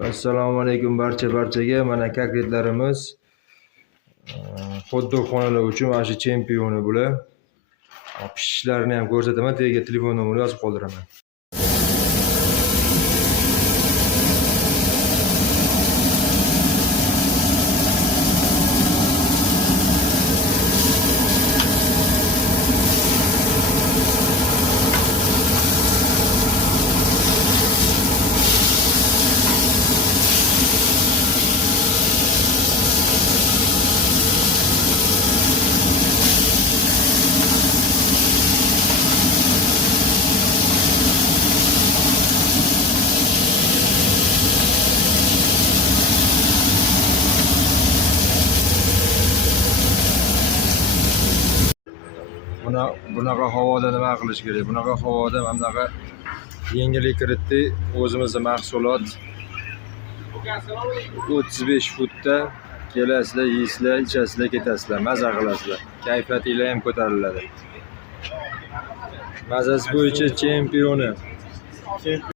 Assalomu alaykum barchaga. Mana kokletlarimiz hot dog xonalar uchun mana shu chempioni bular. Pishishlarini ham ko'rsataman, tagiga telefon nomerini yozib qoldiraman. Bunaqa havoda nima qilish kerak? Bunaqa havoda mana bunaqa yengillik kiritdi. O'zimizning mahsulot 35 futda kelasizlar, yeysizlar, ichasizlar, ketasizlar, maza qilasizlar. Kayfiyatingiz ham ko'tariladi. Mazasi bo'yicha chempioni.